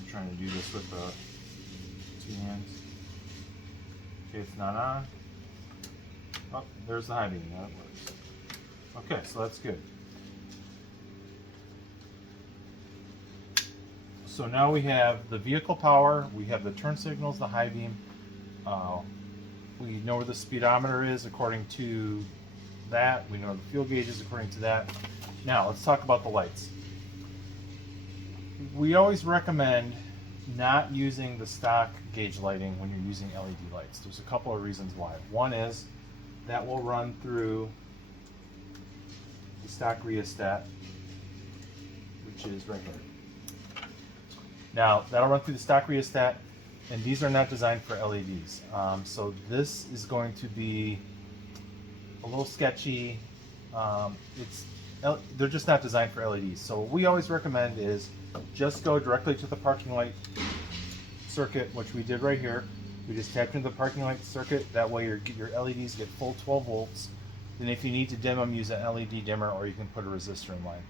Trying to do this with the 2 hands. Okay, it's not on. Oh, there's the high beam. Now it works. Okay, so that's good. So now we have the vehicle power, we have the turn signals, the high beam. We know where the speedometer is according to that. We know the fuel gauge is according to that. Now let's talk about the lights. We always recommend not using the stock gauge lighting when you're using LED lights. There's a couple of reasons why. One is that will run through the stock rheostat, which is right here. Now, that'll run through the stock rheostat, and these are not designed for LEDs. So this is going to be a little sketchy. They're just not designed for LEDs. So what we always recommend is just go directly to the parking light circuit, which we did right here. We just tapped into the parking light circuit. That way your LEDs get full 12 volts. Then if you need to dim them, use an LED dimmer, or you can put a resistor in line.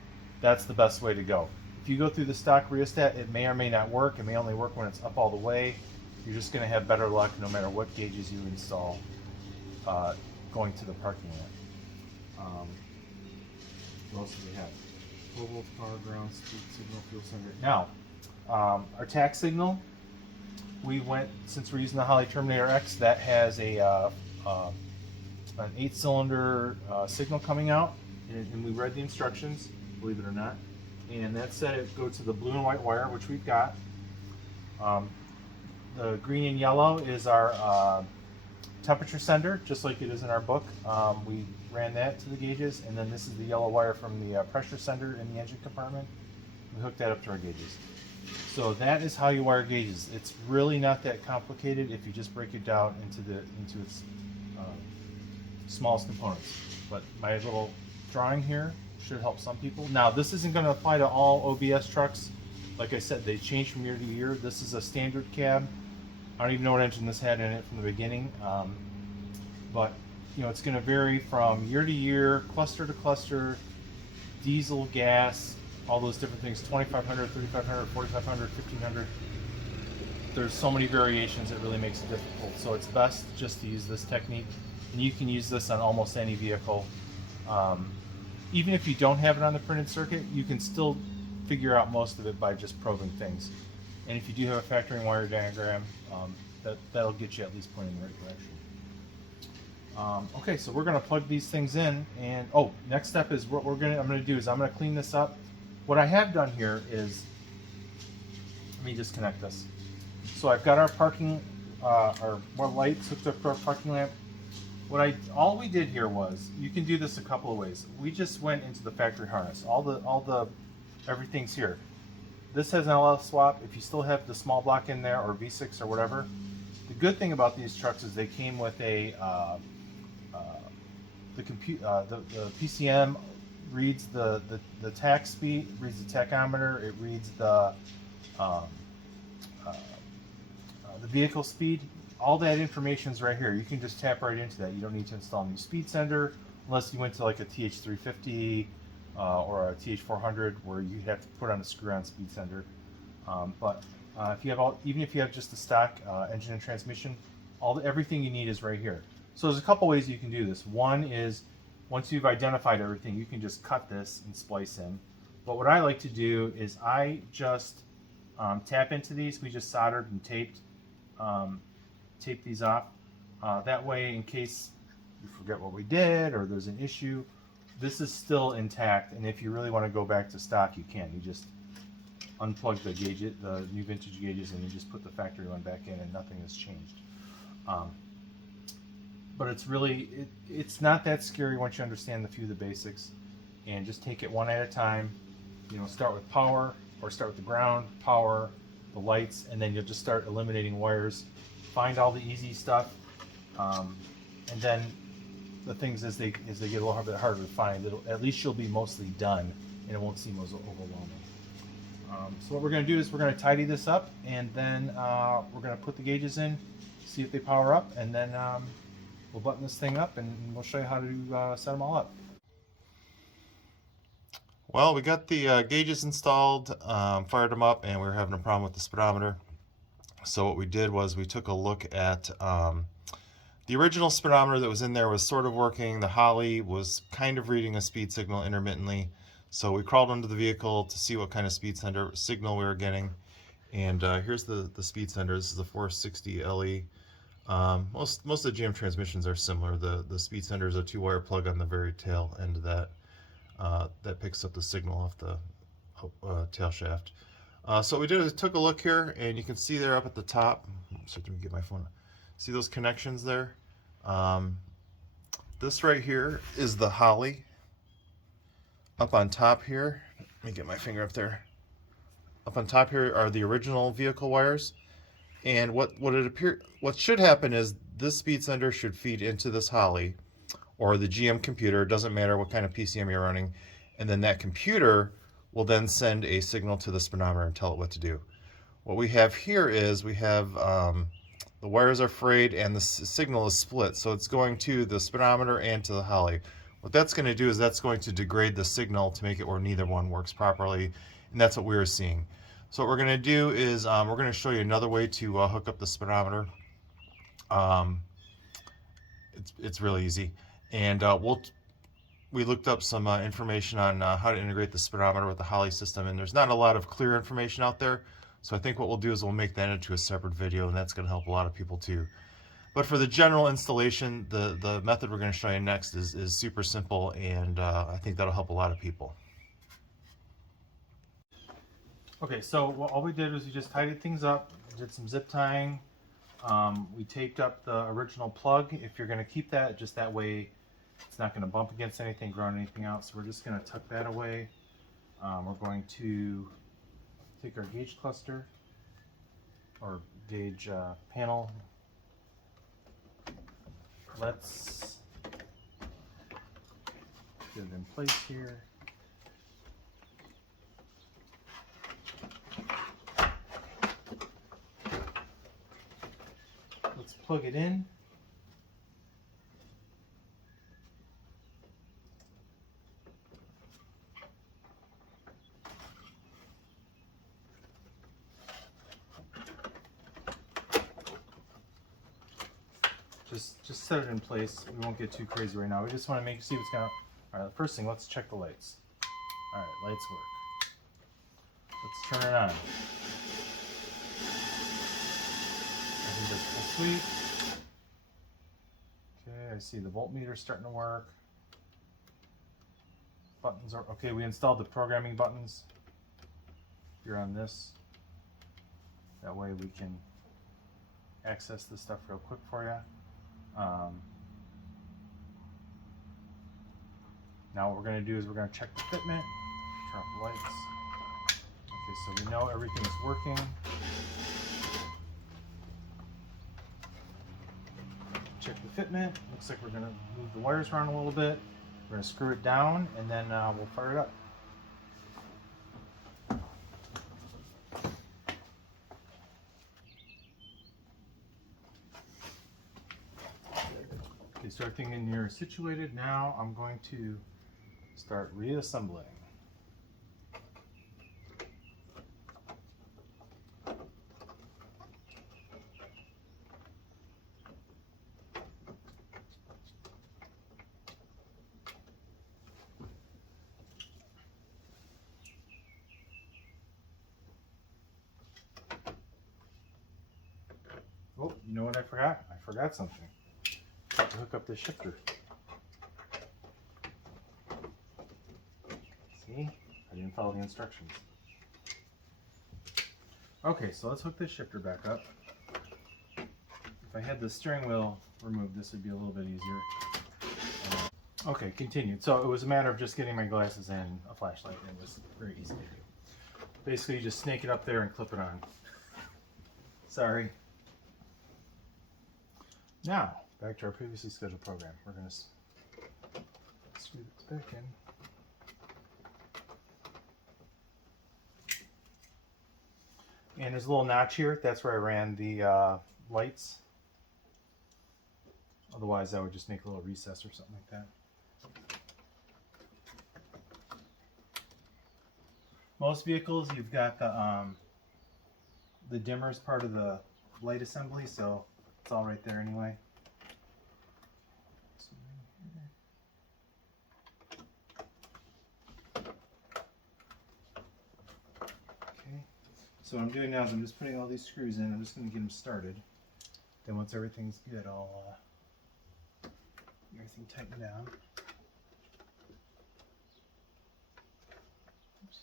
That's the best way to go. If you go through the stock rheostat, it may or may not work. It may only work when it's up all the way. You're just going to have better luck no matter what gauges you install going to the parking lot. What else do we have? 12 volts, power, ground, speed signal, fuel sender. Now, our tack signal, we went, since we're using the Holley Terminator X, that has an 8-cylinder signal coming out, and we read the instructions, believe it or not, and that said it go to the blue and white wire, which we've got. The green and yellow is our temperature sender, just like it is in our book. We ran that to the gauges, and then this is the yellow wire from the pressure sender in the engine compartment. We hooked that up to our gauges. So that is how you wire gauges. It's really not that complicated if you just break it down into its smallest components. But my little drawing here should help some people. Now, this isn't going to apply to all OBS trucks. Like I said, they change from year to year. This is a standard cab. I don't even know what engine this had in it from the beginning, but you know, it's going to vary from year to year, cluster to cluster, diesel, gas, all those different things, 2500, 3500, 4500, 1500. There's so many variations, it really makes it difficult. So it's best just to use this technique, and you can use this on almost any vehicle. Even if you don't have it on the printed circuit, you can still figure out most of it by just probing things. And if you do have a factory wire diagram, that'll get you at least pointing in the right direction. Okay, so we're going to plug these things in, and next step is what I'm going to do is I'm going to clean this up. What I have done here is, let me disconnect this. So I've got our parking, our more lights hooked up to our parking lamp. All we did here was, you can do this a couple of ways. We just went into the factory harness. Everything's here. This has an LS swap. If you still have the small block in there, or V6 or whatever, the good thing about these trucks is they came with a the PCM reads the tach speed, reads the tachometer, it reads the vehicle speed. All that information is right here. You can just tap right into that. You don't need to install a new speed sender unless you went to like a TH350 or a TH400 where you have to put on a screw-on speed sender. If you have even if you have just the stock engine and transmission, everything you need is right here. So there's a couple ways you can do this. One is, once you've identified everything, you can just cut this and splice in. But what I like to do is I just tap into these. We just soldered and taped these off. That way, in case you forget what we did or there's an issue, this is still intact. And if you really want to go back to stock, you can. You just unplug the new vintage gauges, and you just put the factory one back in, and nothing has changed. But it's really, it's not that scary once you understand a few of the basics, and just take it one at a time. You know, start with power, or start with the ground, power, the lights, and then you'll just start eliminating wires. Find all the easy stuff, and then the things as they get a little bit harder to find, at least you'll be mostly done, and it won't seem as overwhelming. So what we're going to do is we're going to tidy this up, and then we're going to put the gauges in, see if they power up, and then we'll button this thing up, and we'll show you how to set them all up. Well, we got the gauges installed, fired them up, and we were having a problem with the speedometer. So what we did was we took a look at the original speedometer that was in there was sort of working. The Holley was kind of reading a speed signal intermittently. So we crawled under the vehicle to see what kind of speed signal we were getting. And here's the speed sender. This is the 460 LE. Most of the GM transmissions are similar. The speed sender is a 2-wire plug on the very tail end of that. That picks up the signal off the tail shaft. So what we did is took a look here, and you can see there up at the top. So let me get my phone. See those connections there? This right here is the holly. Up on top here, let me get my finger up there. Up on top here are the original vehicle wires. And what should happen is this speed sender should feed into this holly or the GM computer. It doesn't matter what kind of PCM you're running. And then that computer will then send a signal to the speedometer and tell it what to do. What we have here is we have the wires are frayed and the signal is split. So it's going to the speedometer and to the holly. What that's going to do is that's going to degrade the signal to make it where neither one works properly. And that's what we were seeing. So what we're going to do is we're going to show you another way to hook up the speedometer. It's really easy. And we looked up some information on how to integrate the speedometer with the holly system, and there's not a lot of clear information out there. So I think what we'll do is we'll make that into a separate video, and that's going to help a lot of people too. But for the general installation, the method we're going to show you next is super simple, and I think that'll help a lot of people. Okay, so all we did was we just tidied things up, did some zip tying. We taped up the original plug. If you're going to keep that, just that way it's not going to bump against anything, ground anything out. So we're just going to tuck that away. We're going to take our gauge cluster or gauge panel. Let's get it in place here. Let's plug it in. Just set it in place. We won't get too crazy right now. We just want to see what's going on. All right, the first thing, let's check the lights. All right, lights work. Let's turn it on. I think that's full sweep. Okay, I see the voltmeter starting to work. Buttons are okay. We installed the programming buttons. You're on this. That way we can access this stuff real quick for you. Now what we're going to do is we're going to check the fitment. Turn off the lights. Okay, so we know everything is working. Check the fitment. Looks like we're going to move the wires around a little bit. We're going to screw it down, and then we'll fire it up. Okay, so everything in here is situated. Now I'm going to start reassembling. Oh, you know what I forgot? I forgot something. I have to hook up this shifter. See? I didn't follow the instructions. Okay, so let's hook this shifter back up. If I had the steering wheel removed, this would be a little bit easier. Okay, continued. So it was a matter of just getting my glasses and a flashlight, and it was very easy to do. Basically, you just snake it up there and clip it on. Sorry. Now, back to our previously scheduled program. We're going to screw this back in. And there's a little notch here. That's where I ran the lights. Otherwise, I would just make a little recess or something like that. Most vehicles, you've got the dimmer as part of the light assembly, so it's all right there anyway. Okay, so what I'm doing now is I'm just putting all these screws in. I'm just going to get them started. Then once everything's good, I'll get everything tightened down. Oops.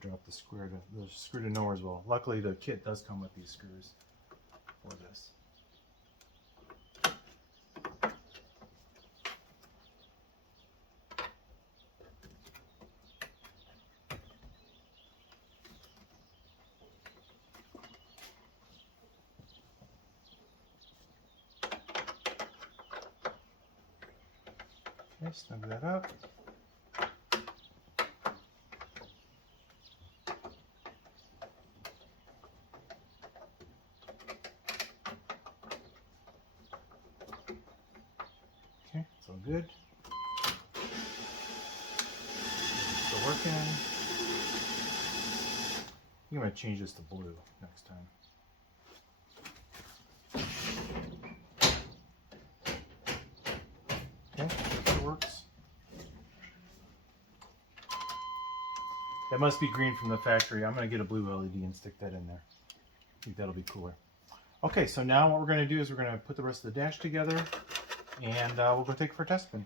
drop the screw to nowhere as well. Luckily the kit does come with these screws for this. Okay, snug that up. Okay, it's all good. Still working. I'm going to change this to blue next time. Okay, that works. That must be green from the factory. I'm going to get a blue LED and stick that in there. I think that'll be cooler. Okay, so now what we're going to do is we're going to put the rest of the dash together, and we'll go take it for a test spin.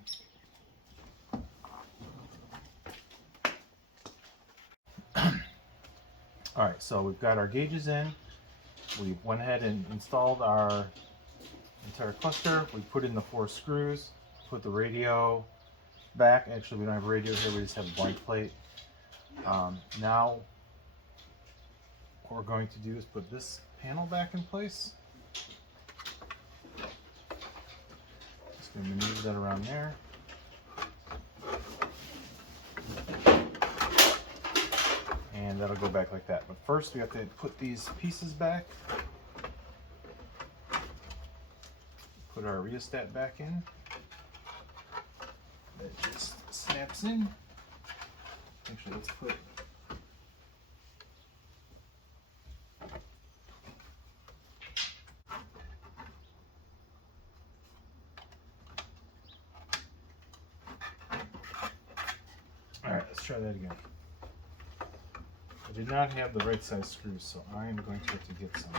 Alright, so we've got our gauges in. We went ahead and installed our entire cluster. We put in the 4 screws, put the radio back. Actually, we don't have a radio here, we just have a blank plate. Now, what we're going to do is put this panel back in place. Just going to maneuver that around there. And that'll go back like that. But first we have to put these pieces back. Put our rheostat back in. That just snaps in. Actually, let's put Alright, let's try that again. I did not have the right size screws, so I am going to have to get some.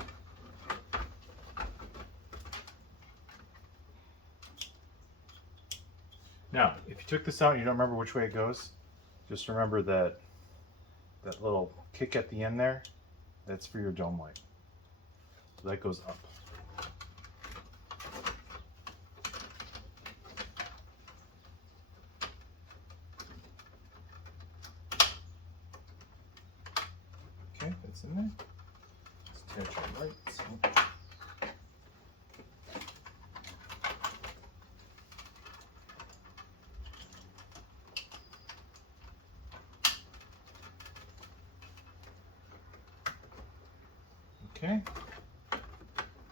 Now, if you took this out and you don't remember which way it goes, just remember that little kick at the end there, that's for your dome light. So that goes up. Okay, that's in there. Let's attach our lights. Okay,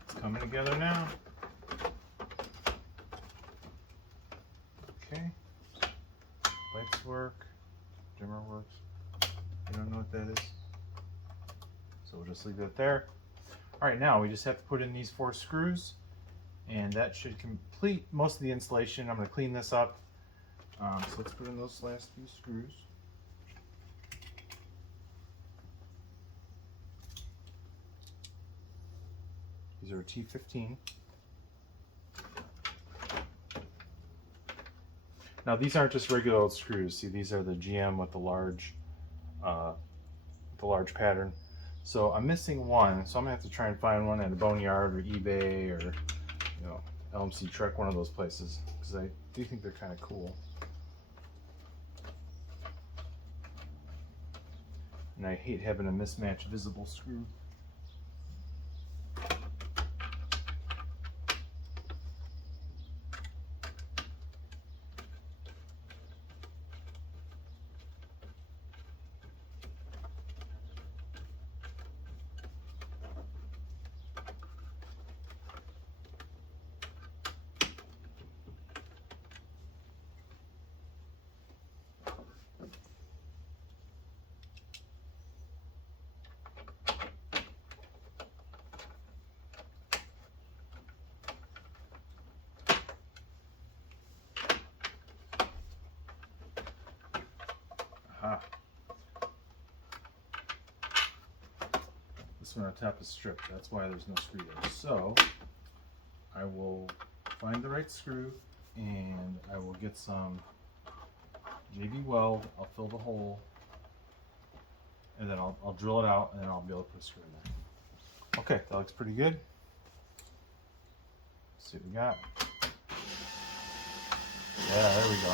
it's coming together now. Okay, lights work, dimmer works. You don't know what that is, so we'll just leave it there. All right, now we just have to put in these 4 screws, and that should complete most of the installation. I'm going to clean this up. So let's put in those last few screws. These are a T15. Now these aren't just regular old screws. See, these are the GM with the large pattern. So I'm missing one, so I'm gonna have to try and find one at a boneyard or eBay or LMC Trek, one of those places, because I do think they're kind of cool. And I hate having a mismatched visible screw. This one on top is stripped, that's why there's no screw there. So I will find the right screw and I will get some JB weld. I'll fill the hole and then I'll drill it out, and then I'll be able to put a screw in there. Okay, that looks pretty good. Let's see what we got. Yeah, there we go.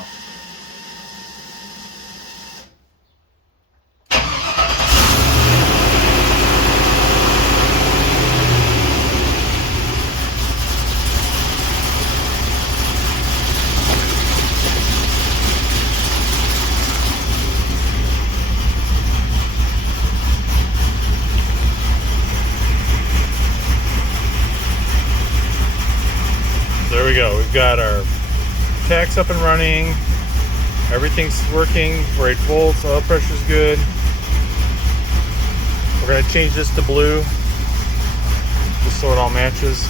There we go. We've got our tacks up and running. Everything's working. 8 volts. Oil pressure's good. We're going to change this to blue, just so it all matches.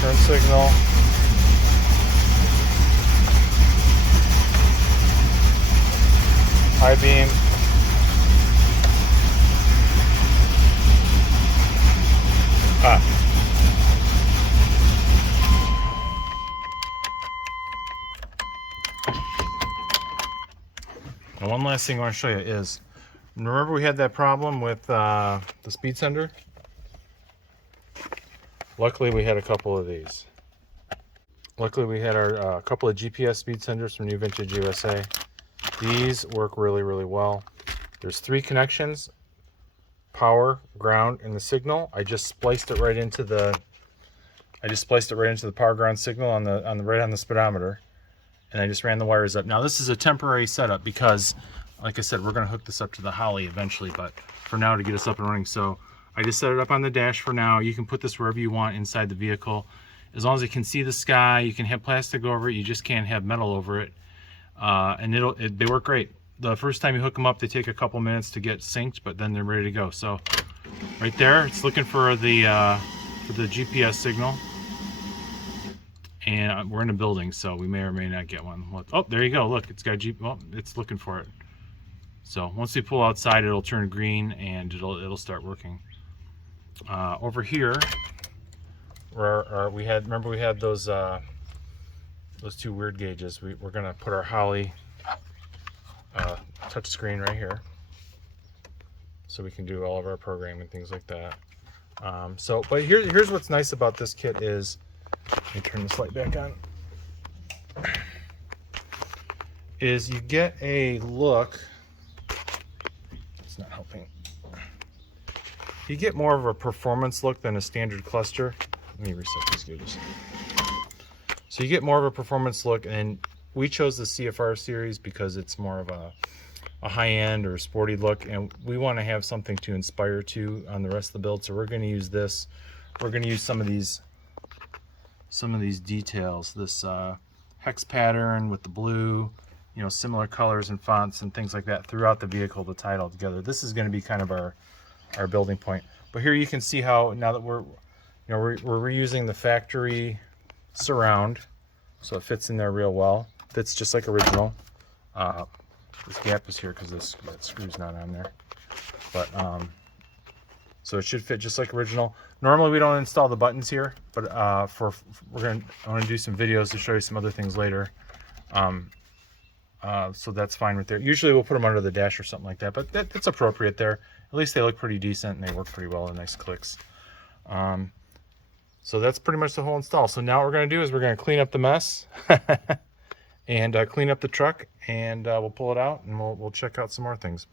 Turn signal. High beam. And one last thing I want to show you is, remember we had that problem with the speed sender? Luckily we had a couple of these. Luckily we had our couple of GPS speed senders from New Vintage USA. These work really, really well. There's 3 connections: power, ground, and the signal. I just spliced it right into the power ground signal on the speedometer, and I just ran the wires up. Now this is a temporary setup because, like I said, we're going to hook this up to the Holly eventually, but for now, to get us up and running. So I just set it up on the dash for now. You can put this wherever you want inside the vehicle. As long as you can see the sky, you can have plastic over it. You just can't have metal over it. And they work great. The first time you hook them up, they take a couple minutes to get synced, but then they're ready to go. So right there, it's looking for the GPS signal. And we're in a building, so we may or may not get one. Oh, there you go. Look, it's got well, it's looking for it. So once we pull outside, it'll turn green and it'll start working. Over here, where we had those 2 weird gauges. We're gonna put our Holly touch screen right here, so we can do all of our programming and things like that. But here's what's nice about this kit is, let me turn this light back on, is you get a look. It's not helping. You get more of a performance look than a standard cluster. Let me reset these gauges. So you get more of a performance look, and we chose the CFR series because it's more of a high-end or sporty look, and we want to have something to inspire to on the rest of the build. So we're going to use this. We're going to use some of these details, this hex pattern with the blue, similar colors and fonts and things like that throughout the vehicle to tie it all together. This is going to be kind of our building point. But here you can see how, now that we're reusing the factory surround, so it fits in there real well. Fits just like original. This gap is here because that screw's not on there. But so it should fit just like original. Normally we don't install the buttons here, but I want to do some videos to show you some other things later. So that's fine right there. Usually we'll put them under the dash or something like that, but that's appropriate there. At least they look pretty decent and they work pretty well, and nice clicks. So that's pretty much the whole install. So now what we're going to do is we're going to clean up the mess and clean up the truck, and we'll pull it out and we'll check out some more things.